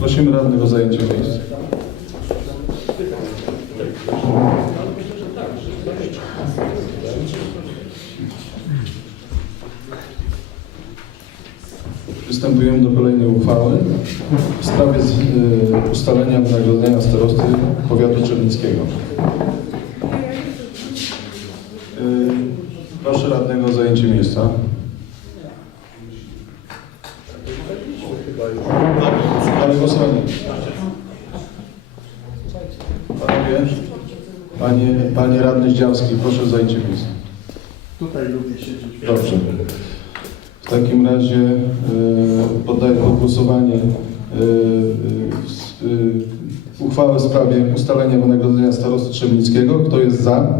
Prosimy radnych o zajęcie miejsc. Przystępujemy do kolejnej uchwały w sprawie y, ustalenia wynagrodzenia starosty powiatu czernickiego. Y, proszę radnego o zajęcie miejsca. Ale głosowanie. Panowie, panie, Zdziarski, proszę zajęcie miejsca. Tutaj lubię siedzieć. Dobrze. W takim razie y, poddaję pod głosowanie y, y, uchwałę w sprawie ustalenia wynagrodzenia starosty Trzebnickiego. Kto jest za?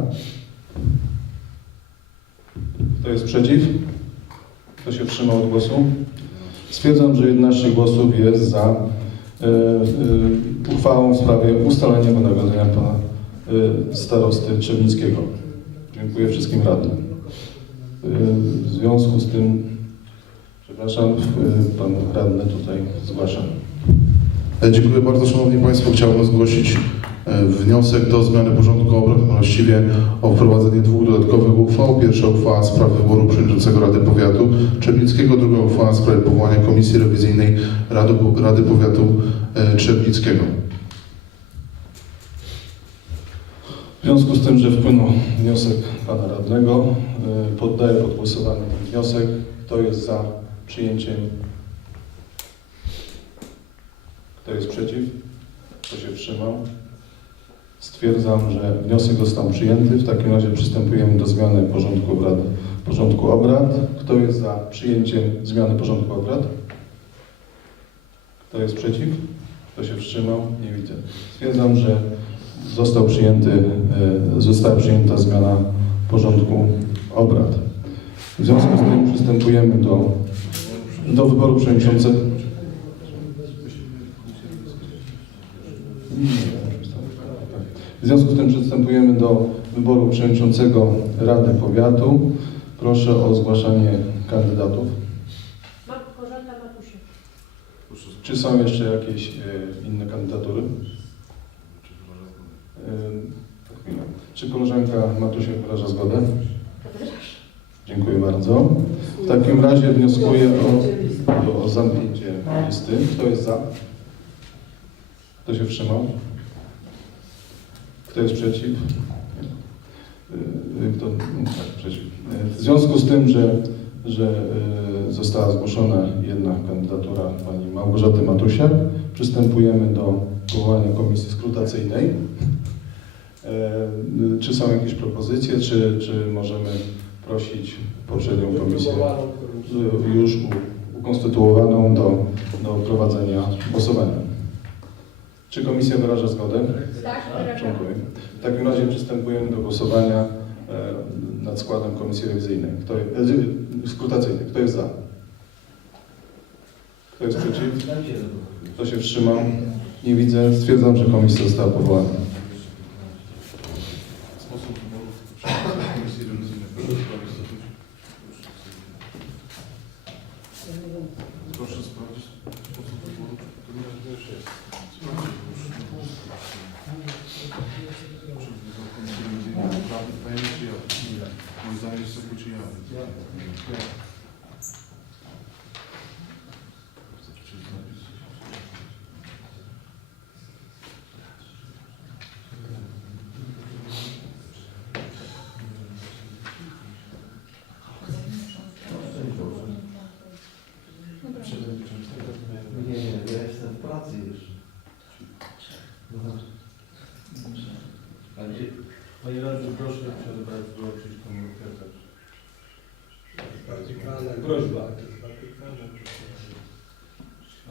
Kto jest przeciw? Kto się wstrzymał od głosu? Stwierdzam, że 11 głosów jest za y, y, uchwałą w sprawie ustalenia wynagrodzenia pana starosty Trzebnickiego. Dziękuję wszystkim radnym. Y, W związku z tym, przepraszam, y, pan radny tutaj zgłasza. E, Dziękuję bardzo Szanowni Państwo. Chciałbym zgłosić e, wniosek do zmiany porządku obrad, właściwie o wprowadzenie dwóch dodatkowych uchwał. Pierwsza uchwała w sprawie wyboru przewodniczącego Rady Powiatu Trzebnickiego, druga uchwała w sprawie powołania Komisji Rewizyjnej Rady, Rady Powiatu e, Trzebnickiego. W związku z tym, że wpłynął wniosek pana radnego, y, poddaję pod głosowanie ten wniosek. Kto jest za przyjęciem? Kto jest przeciw? Kto się wstrzymał? Stwierdzam, że wniosek został przyjęty. W takim razie przystępujemy do zmiany porządku obrad. Porządku obrad. Kto jest za przyjęciem zmiany porządku obrad? Kto jest przeciw? Kto się wstrzymał? Nie widzę. Stwierdzam, że został przyjęty, e, została przyjęta zmiana porządku obrad. W związku z tym przystępujemy do, do wyboru przewodniczącego. W związku z tym przystępujemy do wyboru przewodniczącego Rady Powiatu. Proszę o zgłaszanie kandydatów. Czy są jeszcze jakieś e, inne kandydatury? E, chwilę. Czy koleżanka Matusiak wyraża zgodę? Dziękuję bardzo. W takim razie wnioskuję o, o zamknięcie listy. Kto jest za? Kto się wstrzymał? Kto jest przeciw? Nie. Kto, tak, przeciw. W związku z tym, że, że y, została zgłoszona jedna kandydatura pani Małgorzaty Matusiak, przystępujemy do powołania komisji skrutacyjnej. E, Czy są jakieś propozycje, czy, czy możemy prosić poprzednią komisję już ukonstytuowaną do, do prowadzenia głosowania? Czy komisja wyraża zgodę? Tak, wyrażam. Dziękuję. W takim razie przystępujemy do głosowania e, nad składem komisji rewizyjnej. Kto, e, skrutacyjnej. Kto jest za? Kto jest przeciw? Kto się wstrzymał? Nie widzę. Stwierdzam, że komisja została powołana. Sposób wyboru przewodniczącego Komisji Rewizyjnej. Proszę sprawdzić sposób wyboru. To nie jest pierwszy. Czy wybrał Komisję Rewizyjną Prawy Tajemny czy ja? Moim zdaniem jest to czy ja. Nie, nie, ja jestem w pracy już. Ale gdzie- Panie radny, proszę przerywać, wyłączyć komórkę też. Prośba.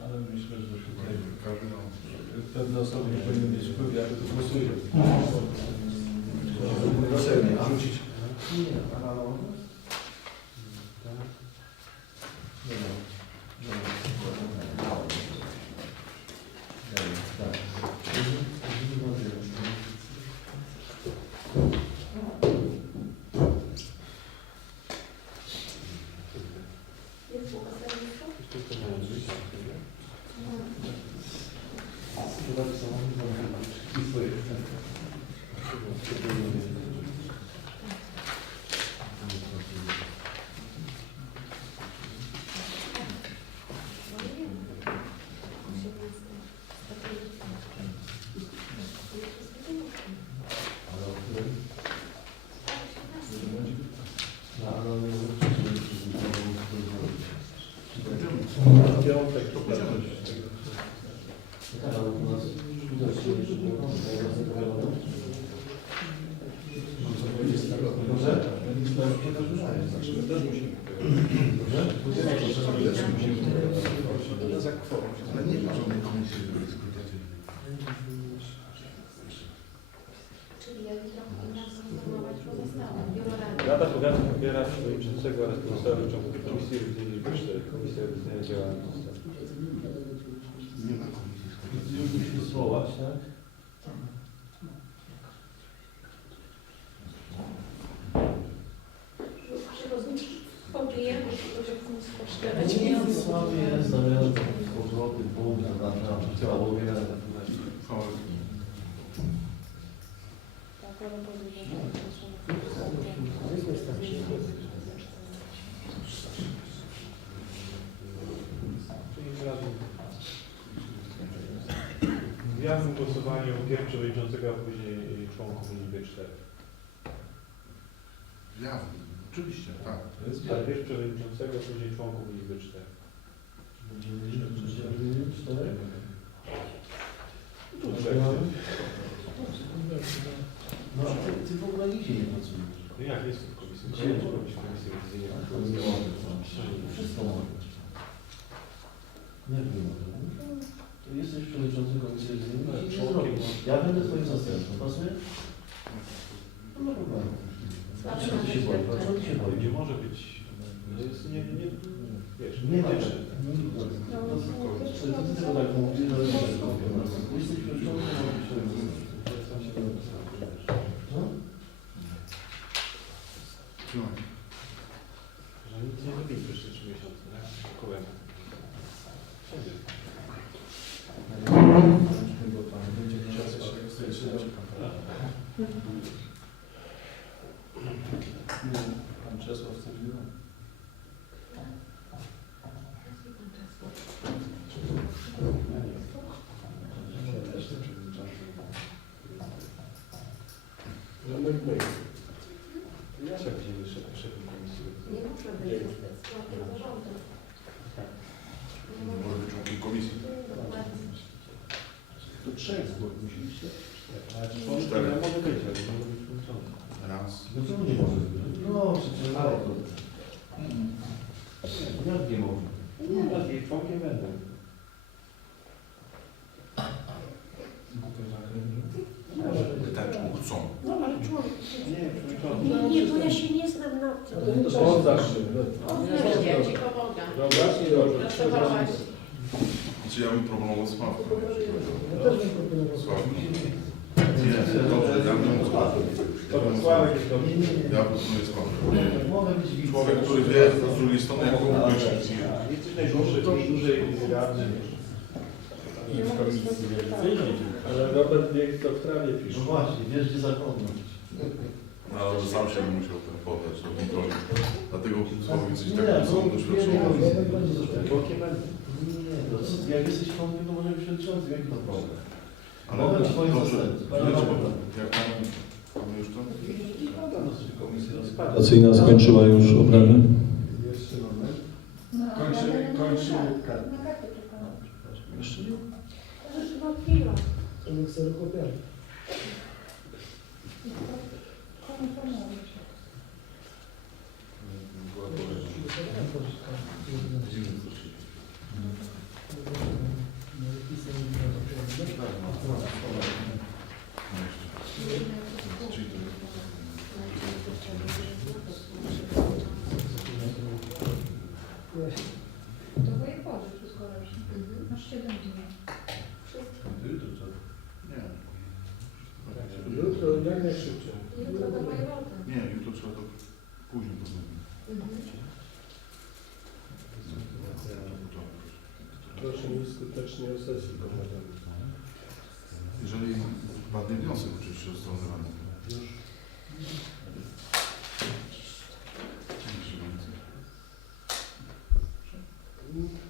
Ale myślę, że tutaj pewne osoby nie powinny mieć wpływu, jak to głosuje. Rzucić. Jest błogosławieństwo? Piątek, to Ale nie ma żadnej komisji rekrutacyjnej. Czyli jak inaczej informować pozostałe. Biuro Rady. Rada Powiatu wybiera przewodniczącego członków Komisji 4. Komisja Rewizyjna działa Nie ma komisji rekrutacyjnej. Zwołać, tak? Pobijemy, że Nie wiem, słaby jest, zamiast powroty, Bóg, na na całowie, W jawnym głosowaniu pierw przewodniczącego, a później członków Liczby 4. Jawny, oczywiście, tak. Tak, pierw przewodniczącego, później członków Liczby 4. No, ty, ty w ogóle nigdzie nie pracujesz. No jak jest w komisji? Gdzie? Komisji Komisji Rewizyjnej. Wszystko nie mogę? To jesteś przewodniczącym komisji rewizyjnej, nie zrobisz. Ja będę twoim zastępcą, pasuje? No ma problemu. A czego ty się boisz? Czego ty się Nie boisz? może być, no jest nie, nie, wiesz, Nie ma. wytyczne. To to ty tylko tak mówisz, ale nie Jesteś przewodniczącym, a robisz swoim zastępcą. Co? Trzymaj. Że nic nie robili przez te trzy miesiące, tak? Kołem. Wszędzie. Pan Czesław Cywilny. Ja się widzimy szefem szefem komisji. Nie muszę być zarządu. Może być członkiem komisji. To trzech zgód musi być? Ale członkiem ja mogę być, ale mogę być. Raz. No czemu nie może być? No, przecież ale to... Jak nie może? Nie, ja członkiem będę. Pytałem, czy chcą. No ale człowiek. Nie, przewodniczący. Nie, nie, bo ja się nie znam na tym. On zawsze. On Nie, też dobrze. ja ci pomogę. Dobra, nie dobrze. Pracowałaś. Czy ja bym proponował Sławka? Ja też bym proponował. Sławka. Nie, dobrze, ja bym Dobra, Sławek jest dobry. Ja proponuję Sławka. Człowiek, który wie z drugiej strony, jak komuś Jesteś najdłużej w komisji rewizyjnej. Ale Robert wie, kto w trawie No pisze. właśnie, wiesz gdzie zakonność. No, ale sam się bym musiał ten poddać do kontroli. Dlatego coś Nie, takiego to są nie. Nie, no jak jesteś członkiem, to może być przewodniczącym, jaki to problem? Ale Mogę być twoim dobrze, jak pan, pan już to? Rekrutacyjna skończyła już obrady. Jeszcze mamy. Kończymy, kończymy Na kartę. Jeszcze nie? To już chyba chwila. To my kserokopiarz. Komu skutecznie sesji komentarzy. Jeżeli padnie wniosek oczywiście o stronę radnych. Już.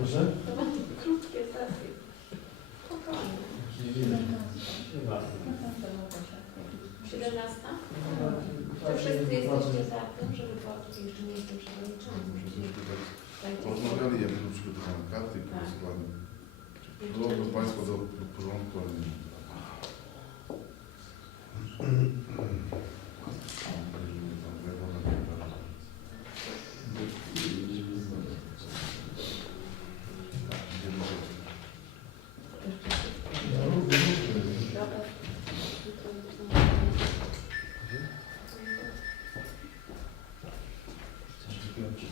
Proszę? Krótkie sesje. Spokojnie. Chyba. 17? Czy wszyscy jesteście za tym, żeby po odcinku nie jestem przewodniczącym? Tak Rozmawiali, ja będę przygotowany karty i głosowali. Było to Państwo do porządku, ale nie. чи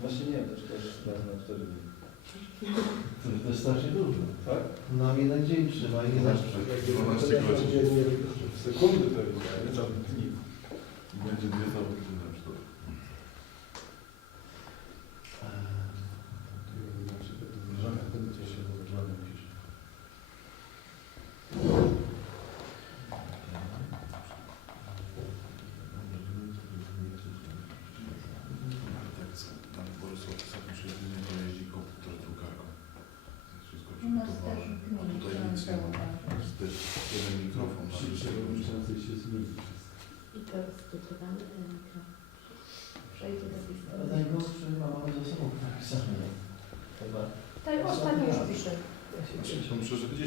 Właśnie nie, też też raz na cztery dni. To jest strasznie dużo. Tak? Nam jeden dzień trzyma i nie tak. zawsze. 12 godzin. Sekundy to jest, a nie tam dni. Będzie dwie zawody.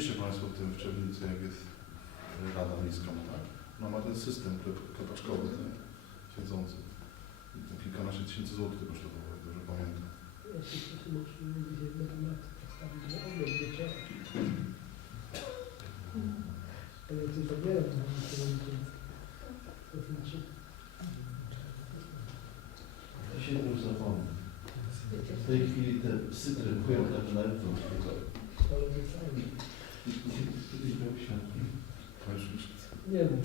Widzicie Państwo w tym w Czernicy, jak jest Rada Miejska, no tak? No ma ten system klep- klepaczkowy, nie? siedzący. I to kilkanaście tysięcy złotych to kosztowało, jak dobrze pamiętam. Ja się już zapomnę. W tej chwili te psy trybują tak na świadki. To Nie wiem.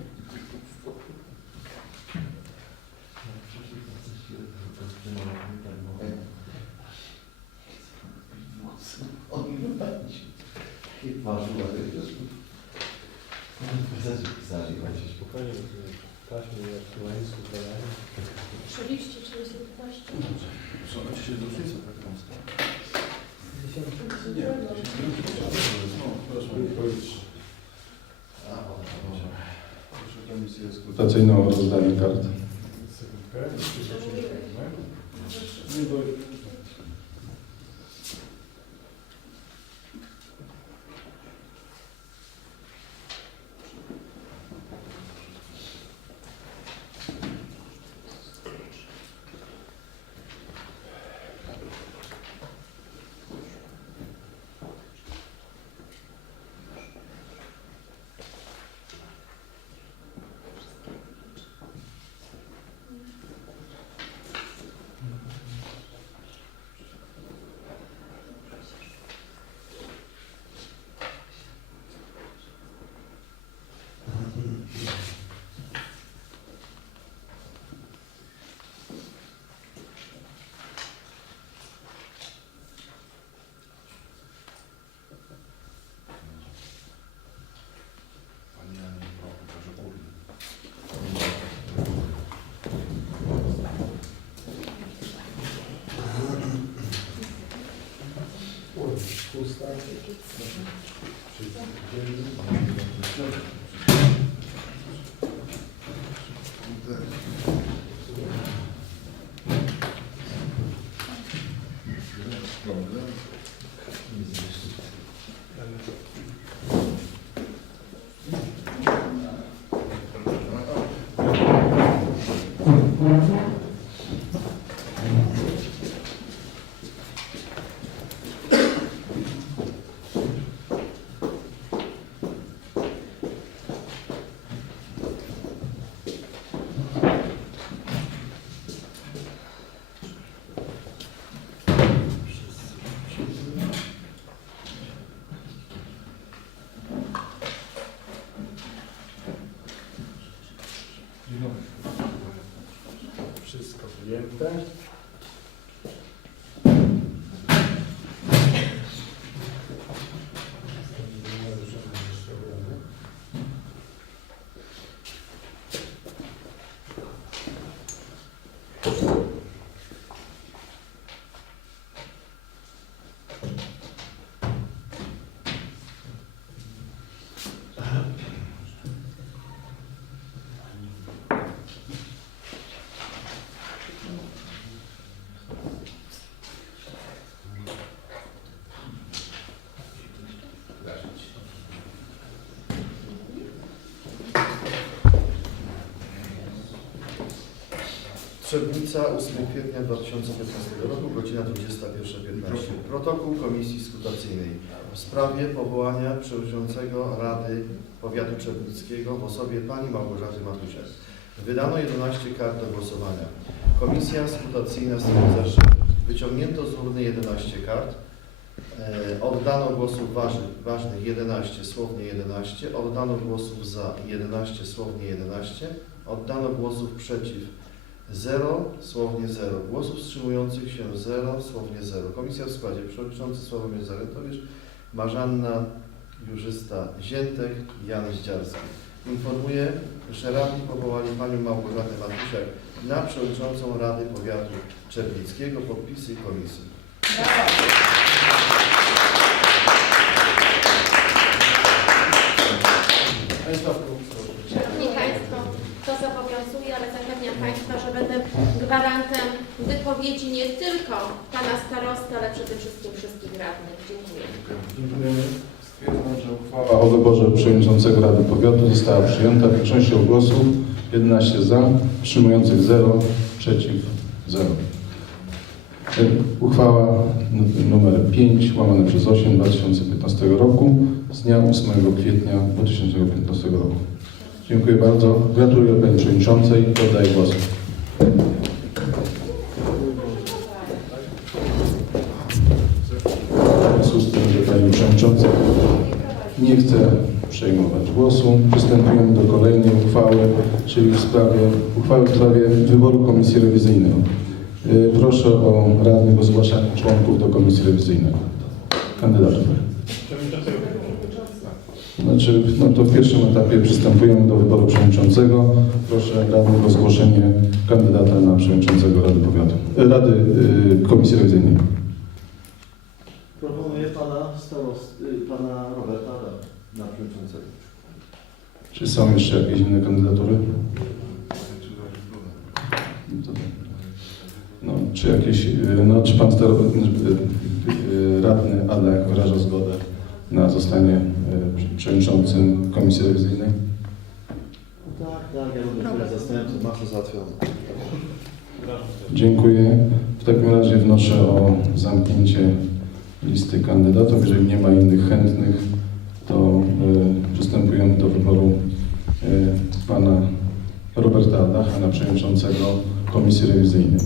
Takie warzywa, wiesz. Pisać, pisali właśnie. Spokojnie, taśmy jak słońsku zadają. 30 czy 19? Są na dzisiaj różnica, tak wąska. Nie. No, proszę. Komisję Skrutacyjną o rozdanie kart. Sekundkę, Nie, bo Pusta. Problem. Nie zniszczy. Wszystko wyjęte. Trzebnica 8 kwietnia 2015 roku, godzina 21.15. Protokół Komisji Skrutacyjnej w sprawie powołania przewodniczącego Rady Powiatu Trzebnickiego w osobie pani Małgorzaty Matusiak. Wydano 11 kart do głosowania. Komisja Skrutacyjna stwierdza, że wyciągnięto z urny 11 kart, e, oddano głosów ważnych 11, słownie 11, oddano głosów za 11, słownie 11, oddano głosów przeciw 0, słownie 0. Głosów wstrzymujących się 0, słownie 0. Komisja w składzie przewodniczący Sławomir Zarentowicz, Marzanna Jurzysta-Ziętek, Jan Zdziarski. Informuję, że radni powołali panią Małgorzatę Matusiak na przewodniczącą Rady Powiatu Czernickiego. Podpisy komisji. Brawo. Wypowiedzi nie tylko pana starosty, ale przede wszystkim wszystkich radnych. Dziękuję. Dziękujemy. Stwierdzam, że uchwała o wyborze przewodniczącego Rady Powiatu została przyjęta większością głosów 11 za, wstrzymujących 0, przeciw 0. Uchwała nr 5 łamane przez 8 2015 roku z dnia 8 kwietnia 2015 roku. Dziękuję bardzo. Gratuluję Pani Przewodniczącej. Oddaję głos. Nie chce przejmować głosu, przystępujemy do kolejnej uchwały, czyli w sprawie, uchwały w sprawie wyboru komisji rewizyjnej. Y, Proszę o radnych o zgłaszanie członków do komisji rewizyjnej. Kandydatów. Znaczy, no to w pierwszym etapie przystępujemy do wyboru przewodniczącego. Proszę radnych o zgłoszenie kandydata na przewodniczącego Rady Powiatu, Rady y, Komisji Rewizyjnej. Proponuję pana starost, pana Roberta na przewodniczącego. Czy są jeszcze jakieś inne kandydatury? No, czy jakieś, y, no, czy pan staro, y, y, radny Adek wyraża zgodę na zostanie przewodniczącym Komisji Rewizyjnej? Tak, tak, ja będę zastępcą, masz to załatwione. Dziękuję. W takim razie wnoszę o zamknięcie listy kandydatów. Jeżeli nie ma innych chętnych, to y, przystępujemy do wyboru y, pana Roberta Adacha na przewodniczącego Komisji Rewizyjnej.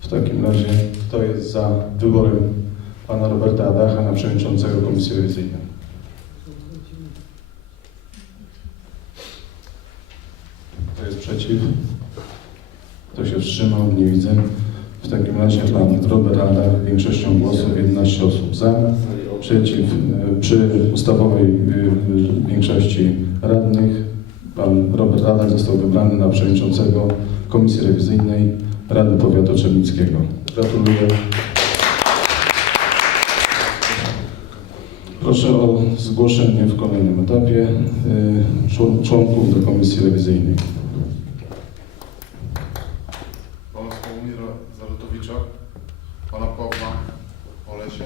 W takim razie kto jest za wyborem pana Roberta Adacha na przewodniczącego Komisji Rewizyjnej? Kto jest przeciw? Kto się wstrzymał? Nie widzę. W takim razie pan Robert Adach większością głosów 11 osób za, przeciw e, przy ustawowej e, większości radnych. Pan Robert Adach został wybrany na przewodniczącego Komisji Rewizyjnej Rady Powiatu Czernickiego. Gratuluję. Proszę o zgłoszenie w kolejnym etapie e, człon- członków do Komisji Rewizyjnej. Pana Sławomira Zarutowicza, pana Pawła Olesia,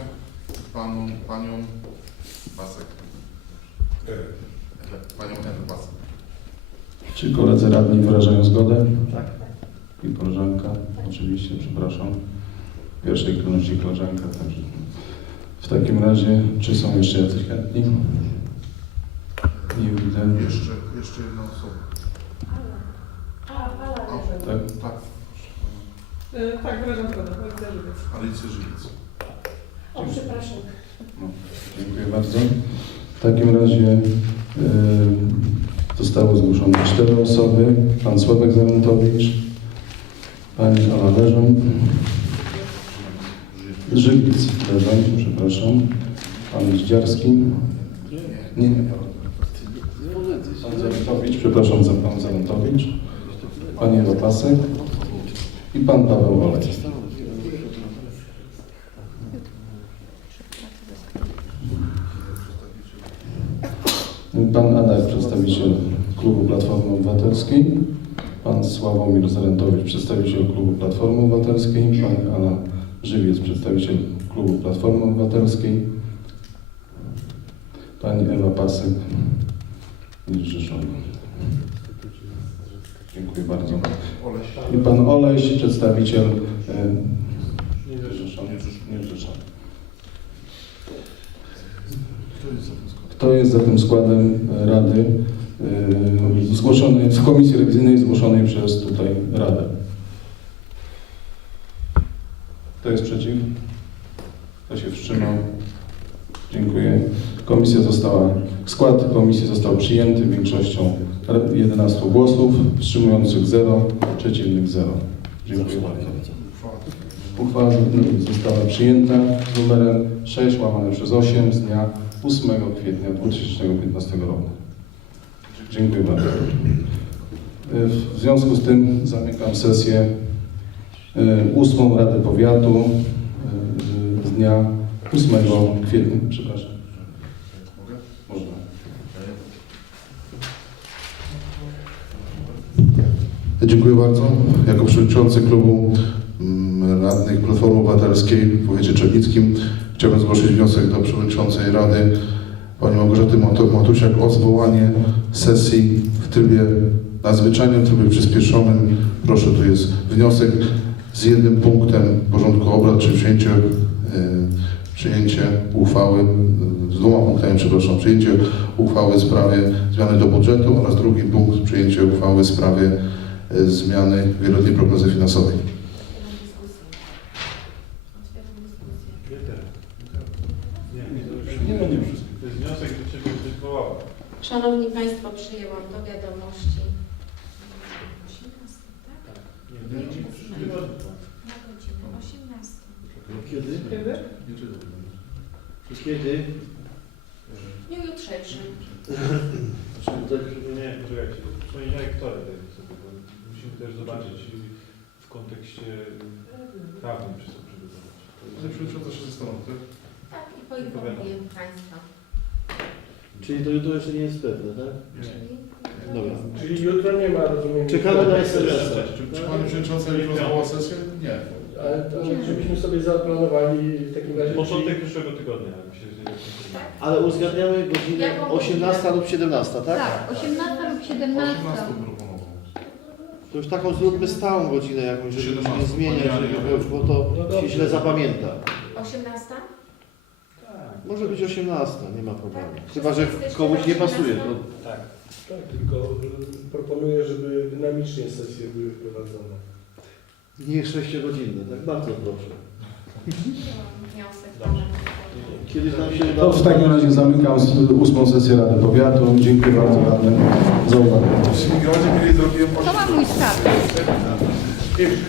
panu, panią Basek. Ewe- Panią Ewę Basek. Czy koledzy radni wyrażają zgodę? Tak. I koleżanka, oczywiście, przepraszam. W pierwszej kolejności koleżanka także. W takim razie, czy są jeszcze jacyś chętni? Nie widzę. Jeszcze, jeszcze jedna osoba. Tak? tak, Y, Tak, wyrażam zgodę. Alicja Żywiec. Alicja Żywiec. O, przepraszam. No, dziękuję bardzo. W takim razie y, zostało zgłoszone cztery osoby. Pan Sławek Zarentowicz, Pani Ala Leżą, Żywiec Leżą, przepraszam, Pan Zdziarski, nie, nie, Pan Zarentowicz, przepraszam za Pan Zarentowicz, Pani Ewa Pasek i Pan Paweł Olej. Pan Adek, przedstawiciel Klubu Platformy Obywatelskiej. Pan Sławomir Zarentowicz, przedstawiciel Klubu Platformy Obywatelskiej. Pani Anna Żywiec, przedstawiciel Klubu Platformy Obywatelskiej. Pani Ewa Pasek, niezrzeszona. Dziękuję bardzo. I Pan Oleś, przedstawiciel e, Niezrzeszony. Kto jest za tym składem? E, Rady zgłoszonej, w Komisji Rewizyjnej zgłoszonej przez tutaj Radę? Kto jest przeciw? Kto się wstrzymał? Dziękuję. Komisja została, skład komisji został przyjęty większością 11 głosów, wstrzymujących 0, przeciwnych 0. Dziękuję bardzo. Uchwała została przyjęta z numerem 6 łamane przez 8 z dnia 8 kwietnia 2015 roku. Dziękuję bardzo. W związku z tym zamykam sesję e, ósmą Rady Powiatu e, z dnia 8 kwietnia, przepraszam, Mogę? można. Dziękuję bardzo. Jako przewodniczący klubu mm, radnych Platformy Obywatelskiej w powiecie czernickim. Chciałbym zgłosić wniosek do przewodniczącej Rady Pani Małgorzaty Matu- Matusiak o zwołanie sesji w trybie nadzwyczajnym, w trybie przyspieszonym. Proszę, tu jest wniosek z jednym punktem porządku obrad, czy przyjęcie, e, przyjęcie uchwały, z dwoma punktami, przepraszam, przyjęcie uchwały w sprawie zmiany do budżetu oraz drugi punkt przyjęcie uchwały w sprawie e, zmiany wieloletniej prognozy finansowej. Otwieram dyskusję. Otwieram dyskusję. Nie teraz. Nie, to już Nie będzie wszystkich. To jest wniosek do Ciebie wywołała. Szanowni Państwo, przyjęłam do wiadomości. 18, tak? Nie, Nie, nie, nie. nie, Na godzinę 18. Kiedy? Kiedy? Kiedy? W dniu jutrzejszym. Znaczy, tak, Nie, poczekajcie, w poniedziałek wtorek dajmy sobie, bo musimy też zobaczyć w kontekście prawnym, czy to przygotować. Przewodnicząca się zastanowi, tak? Tak, i poinformuję Państwa. Czyli to jutro jeszcze nie jest pewne, tak? Czyli Dobra. Czyli jutro nie ma, rozumiem. Czekamy na SMS-a. Czy, czy Pani Przewodnicząca jutro zwoła sesję? Nie. Ale to żebyśmy sobie zaplanowali w takim razie. Początek przyszłego tygodnia, jak się Tak. Ale uzgadniamy godzinę Jaką 18 lub 17, tak? Tak, 18 lub 17. 18 proponował. To już taką zróbmy stałą godzinę jakąś, żeby się nie 17, zmieniać, żeby, bo to No się dobrze. źle zapamięta. 18? Może być 18, nie ma problemu. Tak. Chyba, że komuś nie pasuje. To... tak. Tak, tylko y, proponuję, żeby dynamicznie sesje były wprowadzone. Nie 6 godzinne, tak bardzo proszę. Wniosek pana. Kiedyś nam się To w takim razie zamykam s- ósmą sesję Rady Powiatu. Dziękuję bardzo radnym za uwagę. W Świnogradzie mieli zrobiłem To ma mój status.